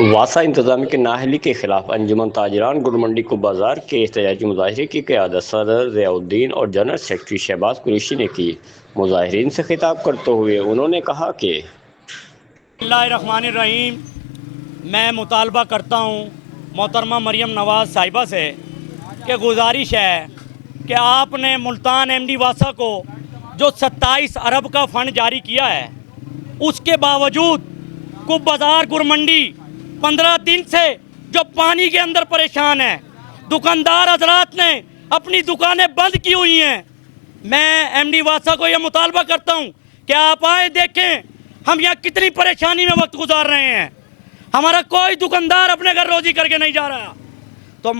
واسا انتظامیہ کی نااہلی کے خلاف انجمن تاجران گل منڈی کو بازار کے احتجاجی مظاہرے کی قیادت صدر ضیاء الدین اور جنرل سیکرٹری شہباز قریشی نے کی۔ مظاہرین سے خطاب کرتے ہوئے انہوں نے کہا کہ بسم اللہ الرحمن الرحیم، میں مطالبہ کرتا ہوں محترمہ مریم نواز صاحبہ سے کہ گزارش ہے کہ آپ نے ملتان ایم ڈی واسا کو جو 27 ارب کا فنڈ جاری کیا ہے، اس کے باوجود کب بازار گر منڈی 15 دن سے جو پانی کے اندر پریشان ہے، دکاندار حضرات نے اپنی دکانیں بند کی ہوئی ہیں۔ میں ایم ڈی واسا کو یہ مطالبہ کرتا ہوں کہ آپ آئے دیکھیں ہم یہاں کتنی پریشانی میں وقت گزار رہے ہیں، ہمارا کوئی دکاندار اپنے گھر روزی کر کے نہیں جا رہا۔ تو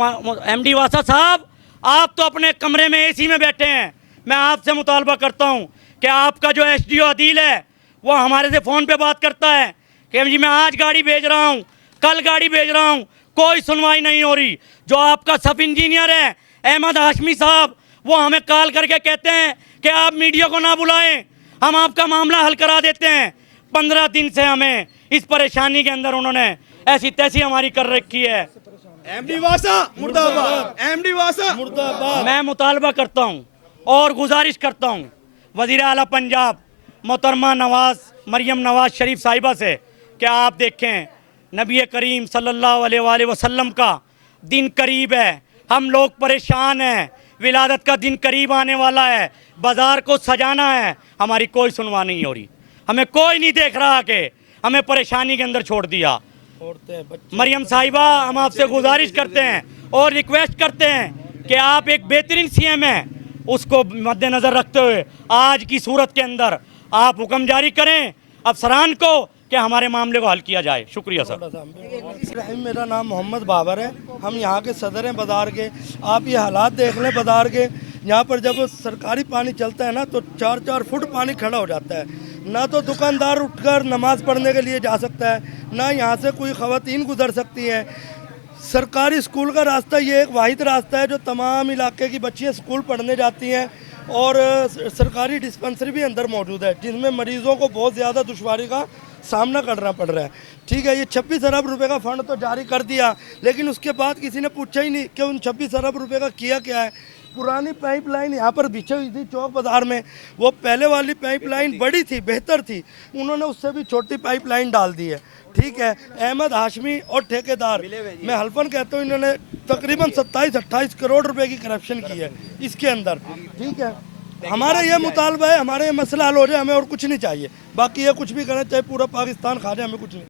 ایم ڈی واسا صاحب، آپ تو اپنے کمرے میں اے سی میں بیٹھے ہیں، میں آپ سے مطالبہ کرتا ہوں کہ آپ کا جو ایس ڈی او عدیل ہے وہ ہمارے سے فون پہ بات کرتا ہے کہ جی میں آج گاڑی بھیج رہا ہوں، کل گاڑی بھیج رہا ہوں، کوئی سنوائی نہیں ہو رہی۔ جو آپ کا سب انجینئر ہے احمد ہاشمی صاحب، وہ ہمیں کال کر کے کہتے ہیں کہ آپ میڈیا کو نہ بلائیں، ہم آپ کا معاملہ حل کرا دیتے ہیں۔ 15 دن سے ہمیں اس پریشانی کے اندر انہوں نے ایسی تیسی ہماری کر رکھی ہے۔ ایم ڈی واسا مرد آباد، ایم ڈی واسا مرد آباد۔ میں مطالبہ کرتا ہوں اور گزارش کرتا ہوں وزیر اعلیٰ پنجاب محترمہ مریم نواز شریف صاحبہ سے کہ آپ دیکھیں نبی کریم صلی اللہ علیہ وآلہ وسلم کا دن قریب ہے، ہم لوگ پریشان ہیں، ولادت کا دن قریب آنے والا ہے، بازار کو سجانا ہے، ہماری کوئی سنوا نہیں ہو رہی، ہمیں کوئی نہیں دیکھ رہا کہ ہمیں پریشانی کے اندر چھوڑ دیا۔ مریم صاحبہ، ہم آپ سے گزارش کرتے ہیں اور ریکویسٹ کرتے ہیں کہ آپ ایک بہترین سی ایم ہیں، اس کو مد نظر رکھتے ہوئے آج کی صورت کے اندر آپ حکم جاری کریں افسران کو کہ ہمارے معاملے کو حل کیا جائے۔ شکریہ سر۔ میرا نام محمد بابر ہے، ہم یہاں کے صدر ہیں بازار کے۔ آپ یہ حالات دیکھ لیں بازار کے، یہاں پر جب سرکاری پانی چلتا ہے نا تو 4 فٹ پانی کھڑا ہو جاتا ہے، نہ تو دکاندار اٹھ کر نماز پڑھنے کے لیے جا سکتا ہے، نہ یہاں سے کوئی خواتین گزر سکتی ہیں۔ سرکاری اسکول کا راستہ یہ ایک واحد راستہ ہے جو تمام علاقے کی بچیاں اسکول پڑھنے جاتی ہیں، اور سرکاری ڈسپنسری بھی اندر موجود ہے جن میں مریضوں کو بہت زیادہ دشواری کا سامنا کرنا پڑ رہا ہے۔ ٹھیک ہے، یہ 26 ارب روپے کا فنڈ تو جاری کر دیا، لیکن اس کے بعد کسی نے پوچھا ہی نہیں کہ ان 26 ارب روپے کا کیا کیا ہے۔ پرانی پائپ لائن یہاں پر بچھی ہوئی تھی چوک بازار میں، وہ پہلے والی پائپ لائن بڑی تھی، بہتر تھی، انہوں نے اس سے بھی چھوٹی پائپ لائن ڈال دی ہے۔ ٹھیک ہے، احمد ہاشمی اور ٹھیکیدار، میں حلفاً کہتا ہوں انہوں نے تقریباً 27-28 کروڑ روپے کی کرپشن کی ہے اس کے اندر۔ ٹھیک ہے، ہمارا یہ مطالبہ ہے، ہمارا یہ مسئلہ حل ہو جائے، ہمیں اور کچھ نہیں چاہیے، باقی یہ کچھ بھی کریں چاہے پورا پاکستان کھا جائے، ہمیں کچھ نہیں۔